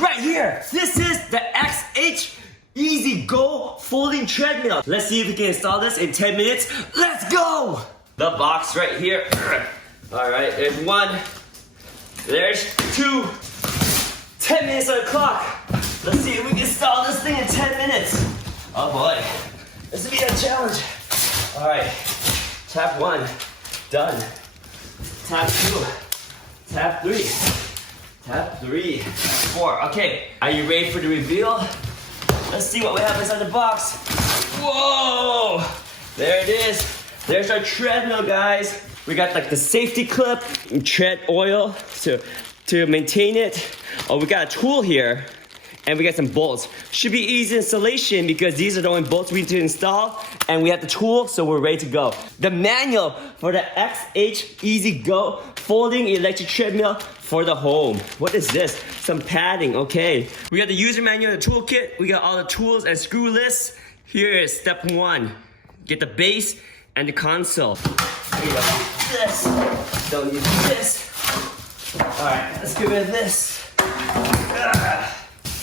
right here. This is the XH.Easy Go folding treadmill. Let's see if we can install this in 10 minutes. Let's go. The box right here. All right, there's one. There's two. 10 minutes on the clock. Let's see if we can install this thing in 10 minutes. Oh boy, this will be a challenge. All right, tap one, done. Tap two, tap three, tap three, four. Okay, are you ready for the reveal? Let's see what we have inside the box. Whoa, there it is. There's our treadmill, guys. We got like the safety clip, tread oil to maintain it. Oh, we got a tool here, and we got some bolts. Should be easy installation because these are the only bolts we need to install, and we have the tool, so we're ready to go. The manual for the XH.Easy Go folding electric treadmill for the home. What is this? Some padding, okay. We got the user manual, the toolkit. We got all the tools and screw lists. Here is step one. Get the base and the console. We don't need this. Don't need this. All right, let's get rid of this.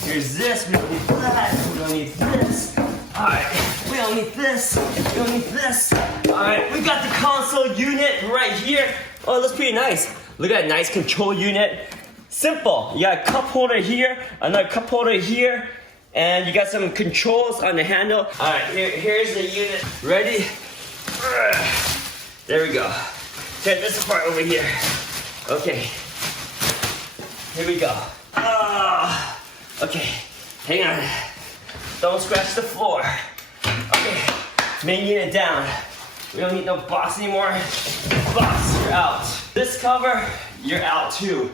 Here's this. We don't need that. We don't need this. All right, we don't need this. We don't need this. All right, we got the console unit right here. Oh, it looks pretty nice. Look at that nice control unit. Simple. You got a cup holder here, another cup holder here, and you got some controls on the handle. All right, here's the unit. Ready? There we go. Take this apart over here. Okay. Here we go. Okay, hang on. Don't scratch the floor. Okay, main unit down. We don't need no box anymore. Box, you're out. This cover, you're out too.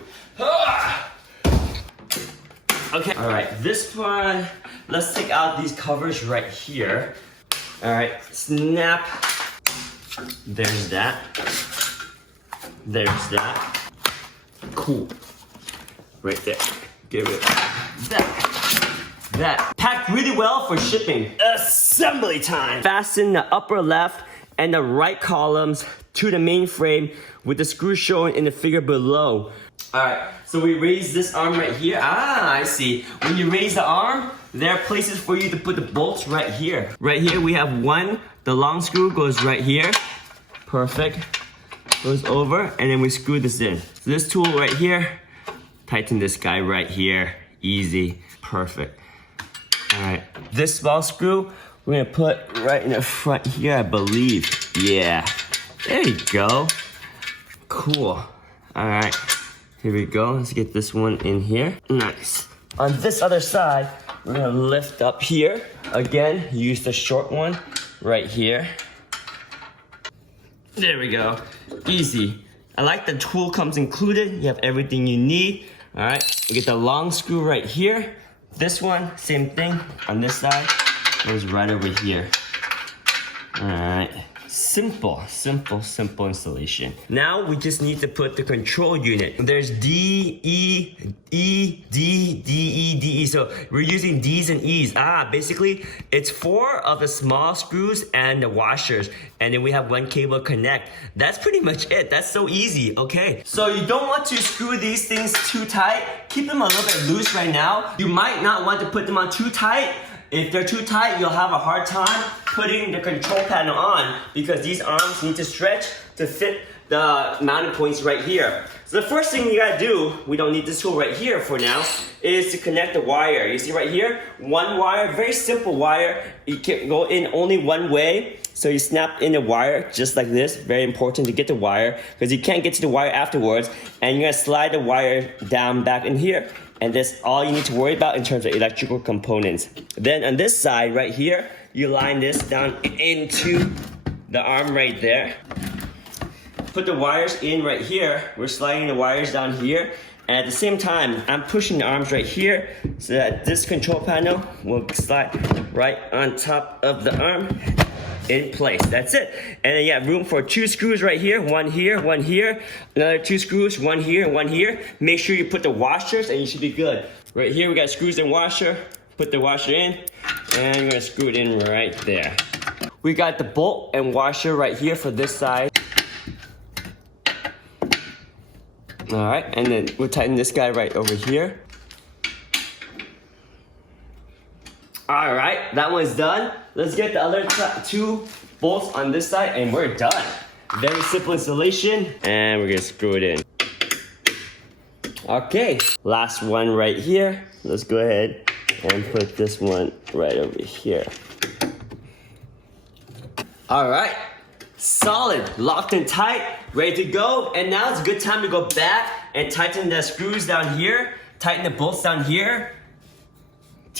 Okay, all right, this one, let's take out these covers right here. All right, snap. There's that. There's that. Cool. Right there. Give it that. Packed really well for shipping. Assembly time. Fasten the upper left and the right columns to the main frame with the screw shown in the figure below. All right, so we raise this arm right here. I see. When you raise the arm, there are places for you to put the bolts right here. Right here we have one. The long screw goes right here. Perfect. Goes over, and then we screw this in. So this tool right here, tighten this guy right here. Easy. Perfect. All right. This small screw, we're gonna put right in the front here, I believe. Yeah. There you go. Cool. All right. Here we go. Let's get this one in here. Nice. On this other side, we're gonna lift up here. Again, use the short one right here. There we go. Easy. I like the tool comes included. You have everything you need. All right. We get the long screw right here. This one, same thing. On this side, goes right over here. All right. Simple, simple, simple installation. Now we just need to put the control unit. There's D, E, E, D, D, E, D, E. So we're using D's and E's. Basically, it's 4 of the small screws and the washers. And then we have one cable connect. That's pretty much it. That's so easy, okay? So you don't want to screw these things too tight. Keep them a little bit loose right now. You might not want to put them on too tight. If they're too tight, you'll have a hard time putting the control panel on because these arms need to stretch to fit the mounting points right here. So the first thing you gotta do, we don't need this tool right here for now, is to connect the wire. You see right here, one wire, very simple wire. You can go in only one way. So you snap in the wire just like this. Very important to get the wire because you can't get to the wire afterwards. And you're gonna slide the wire down back in here. And that's all you need to worry about in terms of electrical components. Then on this side right here, you line this down into the arm right there. Put the wires in right here. We're sliding the wires down here. And at the same time, I'm pushing the arms right here so that this control panel will slide right on top of the arm in place. That's it. And then you have room for 2 screws right here, one here, another 2 screws, one here and one here. Make sure you put the washers and you should be good. Right here we got screws and washer. Put the washer in and you're gonna screw it in right there. We got the bolt and washer right here for this side. All right, and then we'll tighten this guy right over here. All right, that one's done. Let's get the other two bolts on this side and we're done. Very simple installation and we're gonna screw it in. Okay, last one right here. Let's go ahead and put this one right over here. All right, solid, locked and tight, ready to go. And now it's a good time to go back and tighten the screws down here, tighten the bolts down here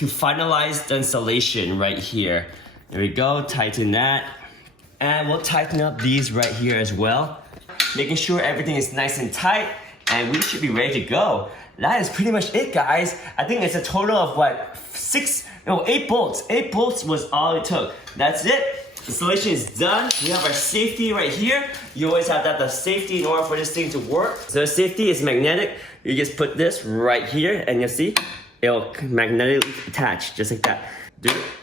to finalize the installation right here. There we go, tighten that. And we'll tighten up these right here as well, making sure everything is nice and tight, and we should be ready to go. That is pretty much it, guys. I think it's a total of what, 8 bolts. 8 bolts was all it took. That's it. Installation is done. We have our safety right here. You always have to have the safety in order for this thing to work. So the safety is magnetic. You just put this right here, and you'll see it'll magnetically attach, just like that.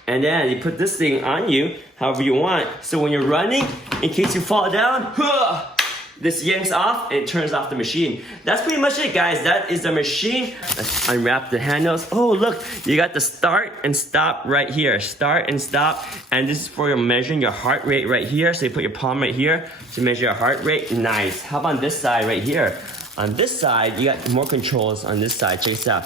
And then you put this thing on you however you want. So when you're running, in case you fall down, this yanks off and it turns off the machine. That's pretty much it, guys. That is the machine. Let's unwrap the handles. Oh, look, you got the start and stop right here. Start and stop. And this is for your measuring your heart rate right here. So you put your palm right here to measure your heart rate. Nice. How about on this side right here? On this side, you got more controls on this side. Check this out.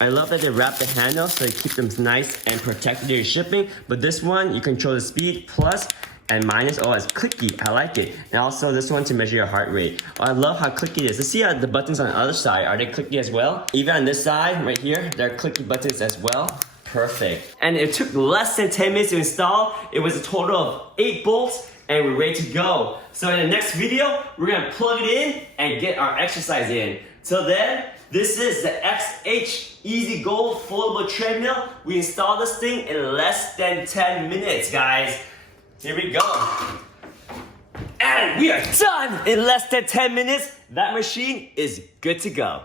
I love that they wrap the handles so they keep them nice and protected during shipping. But this one, you control the speed, plus and minus. Oh, it's clicky. I like it. And also this one to measure your heart rate. Oh, I love how clicky it is. Let's see how the buttons on the other side. Are they clicky as well? Even on this side, right here, there are clicky buttons as well. Perfect. And it took less than 10 minutes to install. It was a total of 8 bolts and we're ready to go. So in the next video, we're gonna plug it in and get our exercise in. Till then, this is the XH.Easy Go foldable treadmill. We installed this thing in less than 10 minutes, guys. Here we go. And we are done in less than 10 minutes. That machine is good to go.